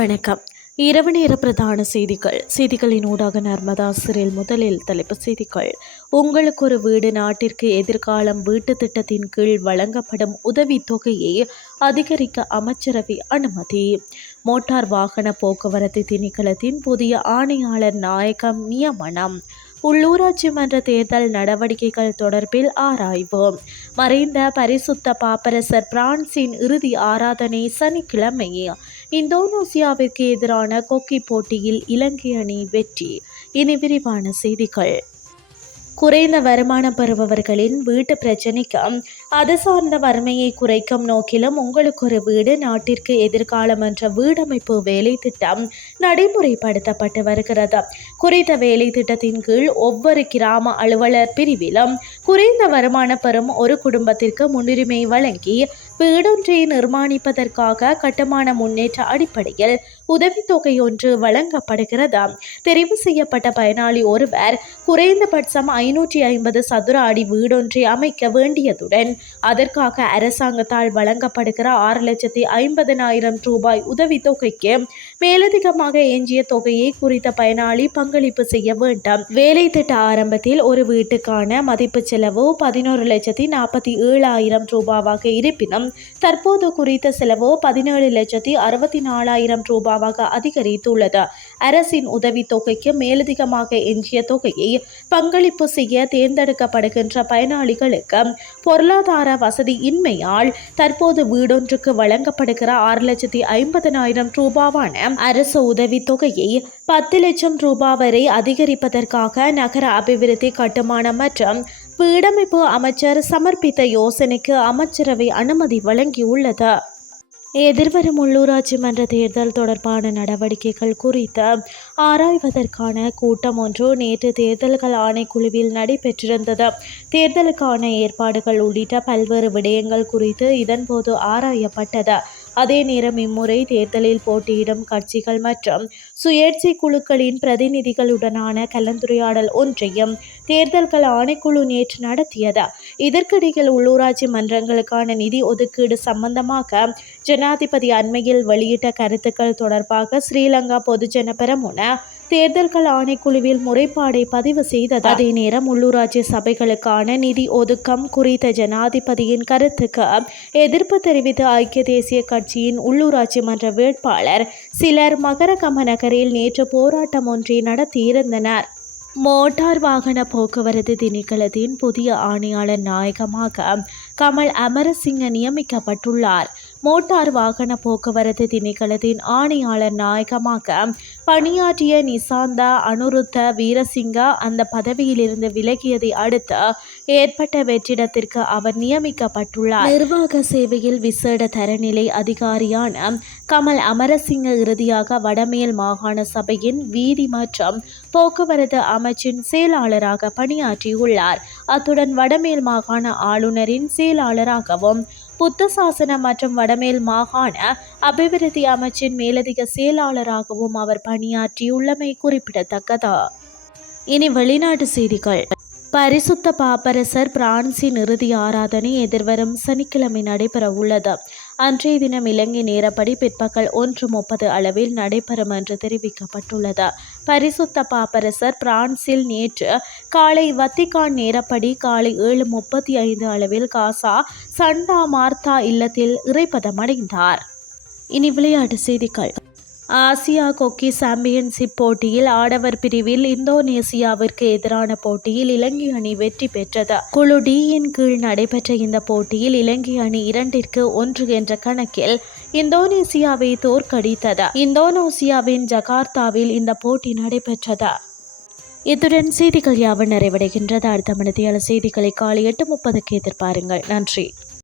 வணக்கம். இரவு நேர பிரதான செய்திகள். செய்திகளின் ஊடாக நர்மதா சிறில் முதலில் தலைப்பு செய்திகள். உங்களுக்கு ஒரு வீடு நாட்டிற்கு எதிர்காலம் வீட்டு திட்டத்தின் கீழ் வழங்கப்படும் உதவித் தொகையை அதிகரிக்க அமைச்சரவை அனுமதி. மோட்டார் வாகன போக்குவரத்து திணைக்களத்தின் புதிய ஆணையாளர் நாயகம் நியமனம். உள்ளூராட்சி மன்ற தேர்தல் நடவடிக்கைகள் தொடர்பில் ஆராய்வு. மறைந்த பரிசுத்த பாப்பரசர் பிரான்சின் இறுதி ஆராதனை சனிக்கிழமை. இந்தோனேசியாவிற்கு எதிரான கொக்கி போட்டியில் இலங்கை அணி வெற்றி. இனி விரிவான செய்திகள். குறைந்த வருமானம் பெறுபவர்களின் வீட்டு பிரச்சனைக்கும் அது சார்ந்த வறுமையை குறைக்கும் நோக்கிலும் உங்களுக்கு ஒரு வீடு நாட்டிற்கு எதிர்காலம் என்ற வீடமைப்பு வேலை திட்டம் நடைமுறைப்படுத்தப்பட்டு வருகிறது. குறித்த வேலை திட்டத்தின் கீழ் ஒவ்வொரு கிராம அலுவலர் பிரிவிலும் குறைந்த வருமானம் பெறும் ஒரு குடும்பத்திற்கு முன்னுரிமை வழங்கி வீடொன்றை நிர்மாணிப்பதற்காக கட்டுமான முன்னேற்ற அடிப்படையில் உதவித்தொகை ஒன்று வழங்கப்படுகிறது. தெரிவு செய்யப்பட்ட பயனாளி ஒருவர் குறைந்தபட்சம் ஐநூற்றி ஐம்பது சதுர அடி வீடொன்றை அமைக்க வேண்டியதுடன் அதற்காக அரசாங்கத்தால் வழங்கப்படுகிற ஆறு லட்சத்தி ஐம்பதனாயிரம் ரூபாய் உதவித்தொகைக்கு மேலதிகமாக எஞ்சிய தொகையை குறித்த பயனாளி பங்களிப்பு செய்ய வேண்டும். வேலை திட்ட ஆரம்பத்தில் ஒரு வீட்டுக்கான மதிப்பு செலவு பதினோரு லட்சத்தி நாற்பத்தி ஏழாயிரம் ரூபாவாக இருப்பினும் தற்போது குறித்த செலவு பதினேழு லட்சத்தி அறுபத்தி நாலாயிரம் ரூபாவாக அதிகரித்துள்ளது. அரசின் உதவித்தொகைக்கு மேலதிகமாக எஞ்சிய தொகையை பங்களிப்பு செய்ய தேர்ந்தெடுக்கப்படுகின்ற பயனாளிகளுக்கு பொருளாதார வசதி இன்மையால் தற்போது வீடொன்றுக்கு வழங்கப்படுகிற ஆறு லட்சத்தி ஐம்பதனாயிரம் ரூபாவான அரசு உதவித்தொகையை பத்து லட்சம் ரூபாய் வரை அதிகரிப்பதற்காக நகர அபிவிருத்தி கட்டுமானம் மற்றும் வீடமைப்பு அமைச்சர் சமர்ப்பித்த யோசனைக்கு அமைச்சரவை அனுமதி வழங்கியுள்ளது. எதிர்வரும் உள்ளூராட்சி மன்ற தேர்தல் தொடர்பான நடவடிக்கைகள் குறித்து ஆராய்வதற்கான கூட்டம் ஒன்று நேற்று தேர்தல்கள் ஆணைக்குழுவில் நடைபெற்றிருந்தது. தேர்தலுக்கான ஏற்பாடுகள் உள்ளிட்ட பல்வேறு விடயங்கள் குறித்து இதன்போது ஆராயப்பட்டது. அதே நேரம் இம்முறை தேர்தலில் போட்டியிடும் கட்சிகள் மற்றும் சுயேட்சை குழுக்களின் பிரதிநிதிகளுடனான கலந்துரையாடல் ஒன்றையும் தேர்தல்கள் ஆணைக்குழு நேற்று நடத்தியது. இதற்கிடையில் உள்ளூராட்சி மன்றங்களுக்கான நிதி ஒதுக்கீடு சம்பந்தமாக ஜனாதிபதி அண்மையில் வெளியிட்ட கருத்துக்கள் தொடர்பாக ஸ்ரீலங்கா பொதுஜன பெரமுன தேர்தல்கள் ஆணைக்குழுவில் முறைப்பாடை பதிவு செய்தது. அதே நேரம் உள்ளூராட்சி சபைகளுக்கான நிதி ஒதுக்கம் குறித்த ஜனாதிபதியின் கருத்துக்கு எதிர்ப்பு தெரிவித்து ஐக்கிய தேசிய கட்சியின் உள்ளூராட்சி மன்ற வேட்பாளர் சிலர் மகரகம நகரில் நேற்று போராட்டம் ஒன்றை நடத்தியிருந்தனர். மோட்டார் வாகன போக்குவரத்து திணைக்களத்தின் புதிய ஆணையாளர் நாயகமாக கமல் அமரசிங்க நியமிக்கப்பட்டுள்ளார். மோட்டார் வாகன போக்குவரத்து திணைக்களத்தின் ஆணையாளர் நாயகமாக பணியாற்றிய நிசாந்த அனுருத்த வீரசிங்கா அந்த பதவியிலிருந்து விலகியதை அடுத்து ஏற்பட்ட வெற்றிடத்திற்கு அவர் நியமிக்கப்பட்டுள்ளார். நிர்வாக சேவையில் விசேட தரநிலை அதிகாரியான கமல் அமரசிங்க இறுதியாக வடமேல் மாகாண சபையின் வீதி மற்றும் போக்குவரத்து அமைச்சின் செயலாளராக பணியாற்றியுள்ளார். அத்துடன் வடமேல் மாகாண ஆளுநரின் செயலாளராகவும் புத்த சாசன மற்றும் வடமேல் மாகாண அபிவிருத்தி அமைச்சின் மேலதிக செயலாளராகவும் அவர் பணியாற்றியுள்ளமை குறிப்பிடத்தக்கது. இனி வெளிநாட்டு செய்திகள். பரிசுத்த பாப்பரசர் பிரான்சின் இறுதி ஆராதனை எதிர்வரும் சனிக்கிழமை நடைபெற உள்ளது. அன்றைய தினம் இலங்கை நேரப்படி பிற்பகல் ஒன்று முப்பது அளவில் நடைபெறும் என்று தெரிவிக்கப்பட்டுள்ளது. பரிசுத்த பாப்பரசர் பிரான்சில் நேற்று காலை வத்திகான் நேரப்படி காலை ஏழு முப்பத்தி ஐந்து அளவில் காசா சண்டா மார்த்தா இல்லத்தில் இறைப்பதமடைந்தார் இனி விளையாட்டு செய்திகள். ஆசியா கொக்கி சாம்பியன்ஷிப் போட்டியில் ஆடவர் பிரிவில் இந்தோனேசியாவிற்கு எதிரான போட்டியில் இலங்கை அணி வெற்றி பெற்றது. குழு டியின் கீழ் நடைபெற்ற இந்த போட்டியில் இலங்கை அணி இரண்டிற்கு ஒன்று என்ற கணக்கில் இந்தோனேசியாவை தோற்கடித்தது. இந்தோனேசியாவின் ஜகார்த்தாவில் இந்த போட்டி நடைபெற்றது. இத்துடன் செய்திகள் யாவும் நிறைவடைகின்றது. அடுத்த மனதியாள செய்திகளை காலை எட்டு முப்பதுக்கு எதிர்பாருங்கள். நன்றி.